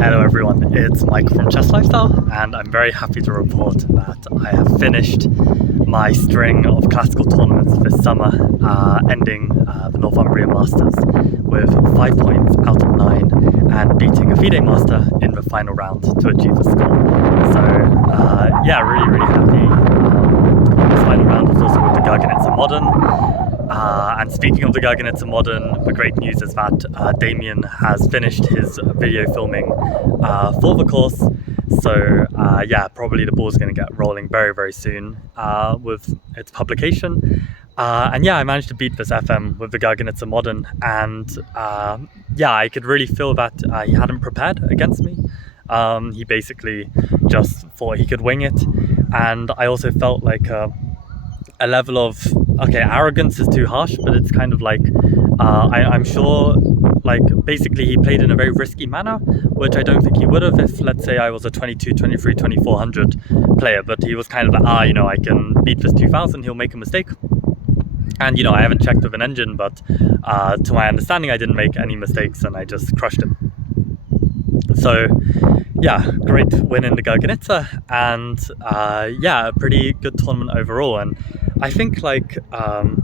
Hello everyone, it's Mike from Chess Lifestyle, and I'm very happy to report that I have finished my string of classical tournaments this summer, ending the Northumbria Masters with 5 points out of 9 and beating a FIDE Master in the final round to achieve a score. So yeah, really happy. This final round was also with the Gurgenitzer Modern. And speaking of the Gurgenitzer Modern, the great news is that Damien has finished his video filming for the course. So yeah, probably the ball's going to get rolling very soon with its publication. And yeah, I managed to beat this FM with the Gurgenitzer Modern, and yeah, I could really feel that he hadn't prepared against me. He basically just thought he could wing it, and I also felt like a level of, okay, arrogance is too harsh, but it's kind of like, I'm sure, like, basically he played in a very risky manner, which I don't think he would have if, let's say, I was a 22, 23, 2400 player, but he was kind of like, you know, I can beat this 2000, he'll make a mistake. And, you know, I haven't checked with an engine, but to my understanding, I didn't make any mistakes and I just crushed him. So yeah, great win in the Gurgenitzer, and yeah, a pretty good tournament overall. And I think, like, I'm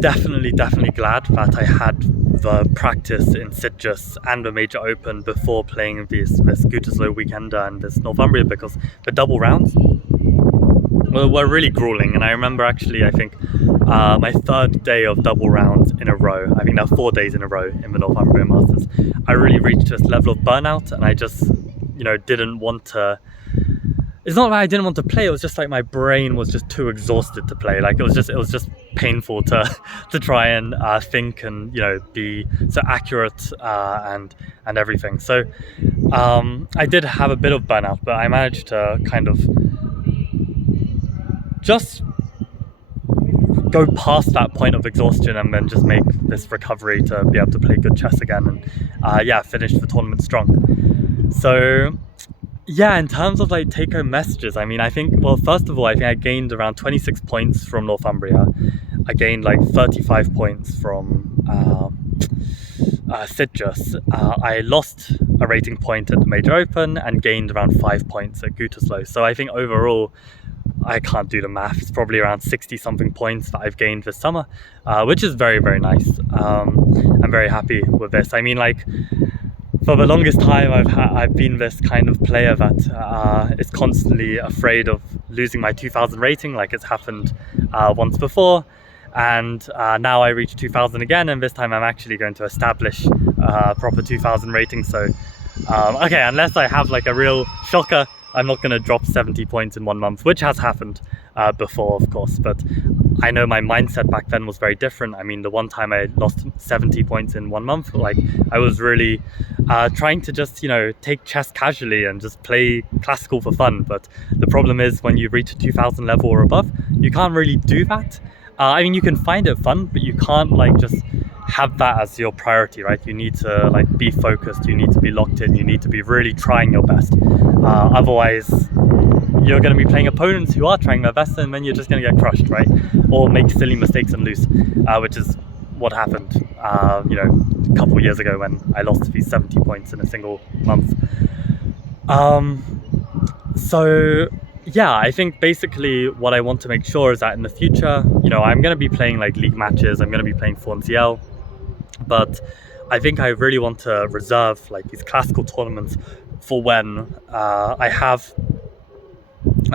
definitely glad that I had the practice in Sitges and the Major Open before playing this Gütersloh Weekender and this Northumbria, because the double rounds were really grueling. And I remember, actually, I think my third day of double rounds in a row, I think there were 4 days in a row in the Northumbria Masters, I really reached this level of burnout, and I just, you know, didn't want to. It's not that I didn't want to play, it was just like my brain was just too exhausted to play. Like, it was just painful to try and think and, you know, be so accurate and everything. So I did have a bit of burnout, but I managed to kind of just go past that point of exhaustion and then just make this recovery to be able to play good chess again, and yeah, finish the tournament strong. So yeah, in terms of like take-home messages, I mean, I think, well, first of all, I think I gained around 26 points from Northumbria. I gained like 35 points from Sitges. I lost a rating point at the Major Open and gained around 5 points at Gütersloh. So I think overall, I can't do the math, it's probably around 60 something points that I've gained this summer, which is very nice. I'm very happy with this. I mean, like, for the longest time I've been this kind of player that is constantly afraid of losing my 2000 rating, like it's happened once before, and now I reached 2000 again, and this time I'm actually going to establish a proper 2000 rating. So okay, unless I have like a real shocker, I'm not going to drop 70 points in 1 month, which has happened before, of course, but I know my mindset back then was very different. I mean, the one time I lost 70 points in 1 month, like, I was really trying to just, you know, take chess casually and just play classical for fun. But the problem is, when you reach a 2000 level or above, you can't really do that. I mean, you can find it fun, but you can't, like, just have that as your priority, right? You need to, like, be focused, you need to be locked in, you need to be really trying your best. Otherwise, you're going to be playing opponents who are trying their best, and then you're just going to get crushed, right? Or make silly mistakes and lose, which is what happened, you know, a couple of years ago when I lost these 70 points in a single month. So yeah, I think basically what I want to make sure is that in the future, you know, I'm going to be playing like league matches, I'm going to be playing FONCL, but I think I really want to reserve like these classical tournaments for when I have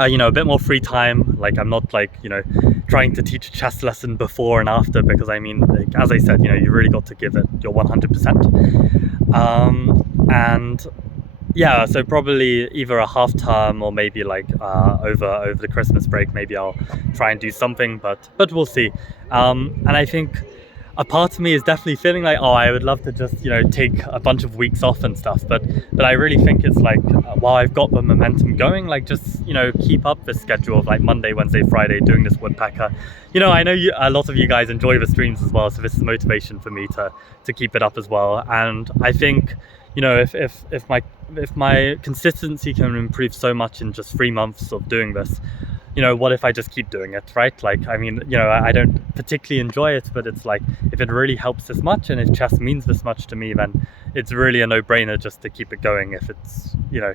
you know, a bit more free time. Like, I'm not, like, you know, trying to teach a chess lesson before and after, because I mean, like, as I said, you know, you really got to give it your 100%. And yeah, so probably either a half term or maybe like over the Christmas break, maybe I'll try and do something, but we'll see. And I think a part of me is definitely feeling like, oh, I would love to just, you know, take a bunch of weeks off and stuff, but I really think it's like, while I've got the momentum going, like, just, you know, keep up this schedule of like Monday, Wednesday, Friday doing this woodpecker. You know, I know a lot of you guys enjoy the streams as well, so this is motivation for me to keep it up as well. And I think, you know, if my consistency can improve so much in just 3 months of doing this, you know, what if I just keep doing it, right? Like, I mean, you know, I don't particularly enjoy it, but it's like, if it really helps this much and if chess means this much to me, then it's really a no-brainer just to keep it going, if it's, you know,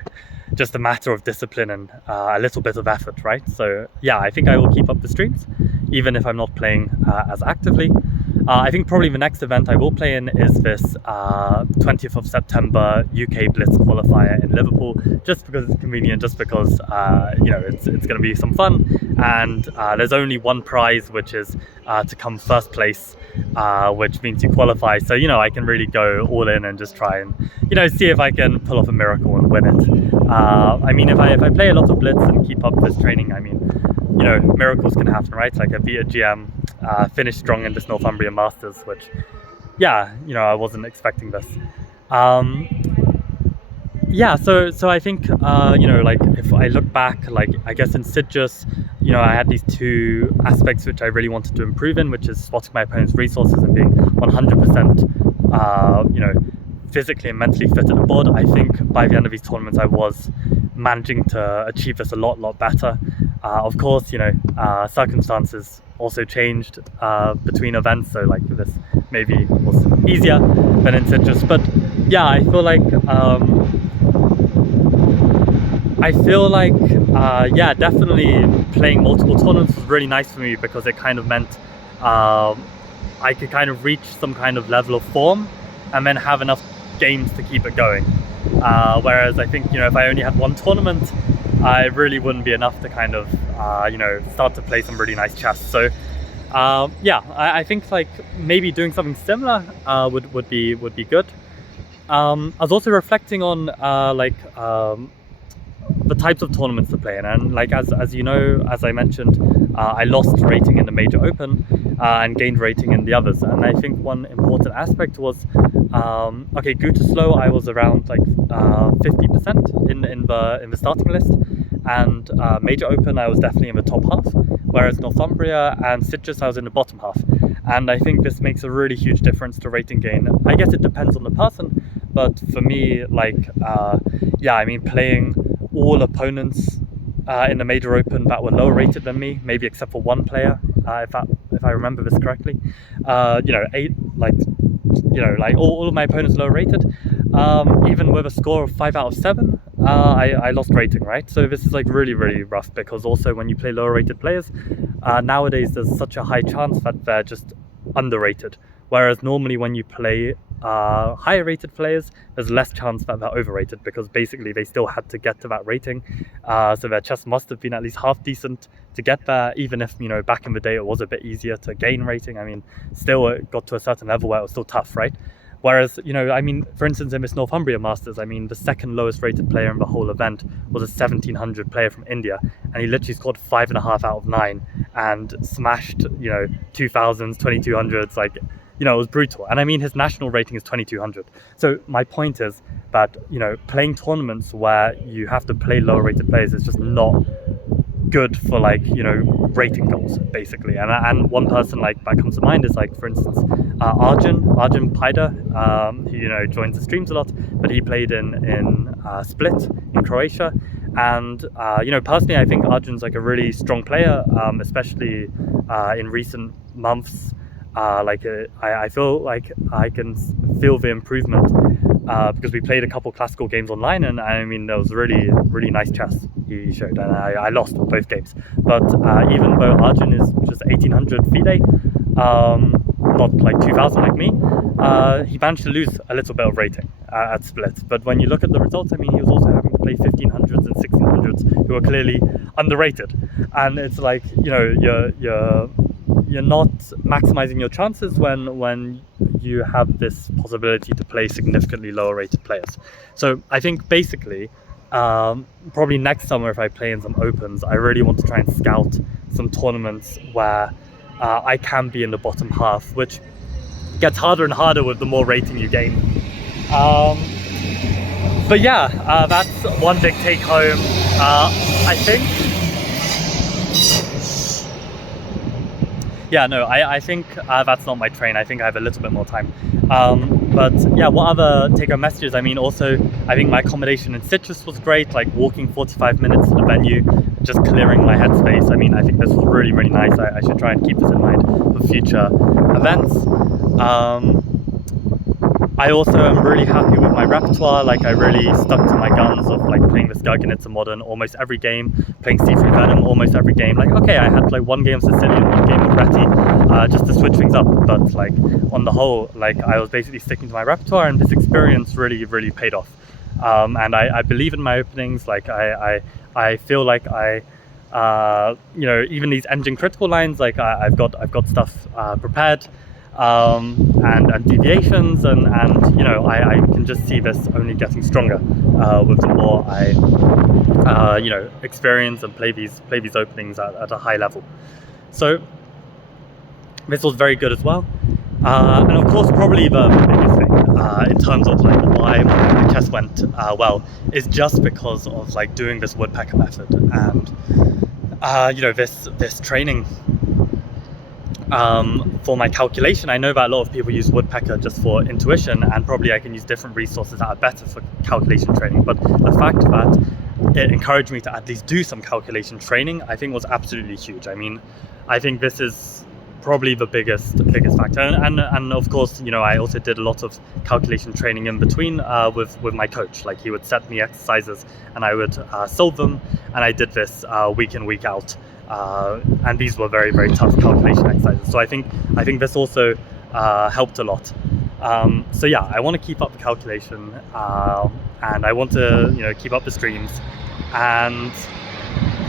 just a matter of discipline and a little bit of effort, right? So yeah, I think I will keep up the streams, even if I'm not playing as actively. I think probably the next event I will play in is this 20th of September UK Blitz qualifier in Liverpool, just because it's convenient, just because you know, it's going to be some fun, and there's only one prize, which is to come first place, which means you qualify. So, you know, I can really go all in and just try and, you know, see if I can pull off a miracle and win it. I mean, if I play a lot of Blitz and keep up this training, I mean, you know, miracles can happen, right? Like I beat a GM, finished strong in this Northumbria Masters, which, yeah, you know, I wasn't expecting this. Yeah, so I think, you know, like if I look back, like I guess in Sidjus, you know, I had these two aspects which I really wanted to improve in, which is spotting my opponent's resources and being 100%, you know, physically and mentally fit at the board. I think by the end of these tournaments, I was managing to achieve this a lot better. Of course, you know, circumstances also changed between events, so like this maybe was easier than in Citrus. But yeah, I feel like yeah, definitely playing multiple tournaments was really nice for me, because it kind of meant I could kind of reach some kind of level of form and then have enough games to keep it going. Whereas I think, you know, if I only had one tournament, I really wouldn't be enough to kind of, you know, start to play some really nice chess. So yeah, I think like maybe doing something similar would be good. I was also reflecting on like the types of tournaments to play in, and like as you know, as I mentioned, I lost rating in the Major Open and gained rating in the others. And I think one important aspect was okay, Gütersloh I was around like 50% in the starting list, and Major Open I was definitely in the top half, whereas Northumbria and Citrus I was in the bottom half. And I think this makes a really huge difference to rating gain. I guess it depends on the person, but for me, like yeah, I mean, playing all opponents in the Major Open that were lower rated than me, maybe except for one player, if I remember this correctly, you know, all of my opponents lower rated, even with a score of 5 out of 7, I lost rating, right? So this is like really rough, because also when you play lower rated players, nowadays there's such a high chance that they're just underrated, whereas normally when you play higher rated players, there's less chance that they're overrated, because basically they still had to get to that rating, so their chess must have been at least half decent to get there, even if, you know, back in the day it was a bit easier to gain rating. I mean, still it got to a certain level where it was still tough, right? Whereas, you know, I mean, for instance, in this Northumbria Masters, I mean, the second lowest rated player in the whole event was a 1700 player from India, and he literally scored 5.5 out of 9 and smashed, you know, 2000s, 2200s, like, you know, it was brutal. And I mean, his national rating is 2200. So my point is that, you know, playing tournaments where you have to play lower rated players is just not good for, like, you know, rating goals basically. And one person like that comes to mind is like, for instance, Arjun Pajda, who, you know, joins the streams a lot, but he played in Split in Croatia. And you know, personally I think Arjun's like a really strong player, especially in recent months. Like I feel like I can feel the improvement because we played a couple classical games online, and I mean, there was really nice chess he showed, and I lost both games. But even though Arjun is just 1800 FIDE, not like 2000 like me, he managed to lose a little bit of rating at Split. But when you look at the results, I mean, he was also having to play 1500s and 1600s who are clearly underrated, and it's like, you know, you're not maximizing your chances when you have this possibility to play significantly lower rated players. So I think basically, probably next summer if I play in some opens, I really want to try and scout some tournaments where I can be in the bottom half, which gets harder and harder with the more rating you gain. But yeah, that's one big take home. I think. Yeah, no, I think that's not my train. I think I have a little bit more time. But yeah, what other take-home messages? I mean, also, I think my accommodation in Citrus was great, like walking 45 minutes to the venue, just clearing my headspace. I mean, I think this was really, really nice. I should try and keep this in mind for future events. I also am really happy with my repertoire. Like, I really stuck to my guns of like playing this Garganitza Modern almost every game, playing C3 Venom almost every game. Like, okay, I had like one game of Sicilian, one game of Reti, just to switch things up. But like on the whole, like I was basically sticking to my repertoire, and this experience really, really paid off. And I believe in my openings. Like I feel like you know, even these engine critical lines, like I've got stuff prepared. And deviations, and you know, I can just see this only getting stronger with the more I you know, experience and play these openings at a high level. So this was very good as well. And of course, probably the biggest thing in terms of like why my chess went well is just because of like doing this woodpecker method, and you know, this training for my calculation. I know that a lot of people use woodpecker just for intuition, and probably I can use different resources that are better for calculation training, but the fact that it encouraged me to at least do some calculation training, I think was absolutely huge. I mean, I think this is probably the biggest factor, and of course, you know, I also did a lot of calculation training in between with my coach. Like, he would set me exercises and I would solve them, and I did this week in, week out. And these were very, very tough calculation exercises. So I think this also helped a lot. So yeah, I want to keep up the calculation, and I want to, you know, keep up the streams, and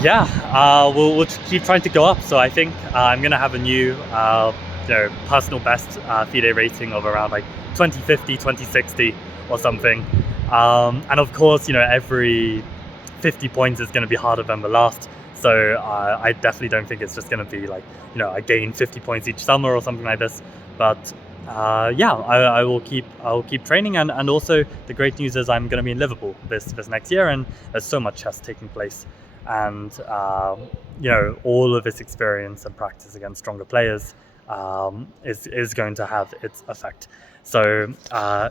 yeah, we'll keep trying to go up. So I think I'm gonna have a new, you know, personal best FIDE rating of around like 2050, 2060 or something. And of course, you know, every 50 points is going to be harder than the last. So I definitely don't think it's just going to be like, you know, I gain 50 points each summer or something like this. But yeah, I will keep training, and also the great news is I'm going to be in Liverpool this next year, and there's so much chess taking place, and you know, all of this experience and practice against stronger players is going to have its effect. So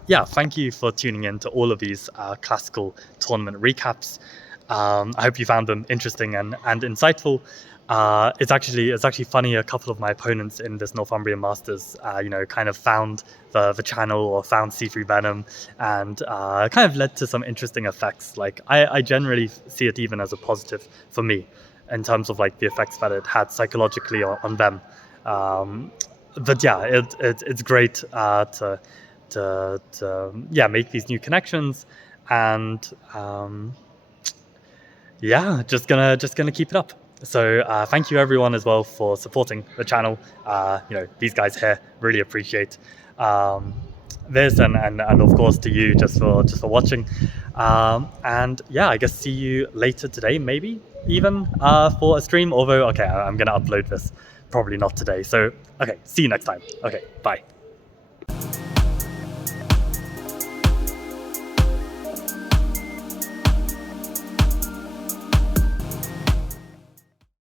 yeah, thank you for tuning in to all of these classical tournament recaps. I hope you found them interesting and insightful. It's actually funny, a couple of my opponents in this Northumbria Masters, you know, kind of found the channel or found C3 Venom, and kind of led to some interesting effects. Like, I generally see it even as a positive for me in terms of like the effects that it had psychologically on them. But yeah, it's great to yeah, make these new connections, and yeah, just gonna keep it up. So thank you everyone as well for supporting the channel. You know, these guys here really appreciate this, and of course to you just for watching. And yeah, I guess see you later today, maybe even for a stream. Although, okay, I'm gonna upload this probably not today. So okay, see you next time. Okay, bye.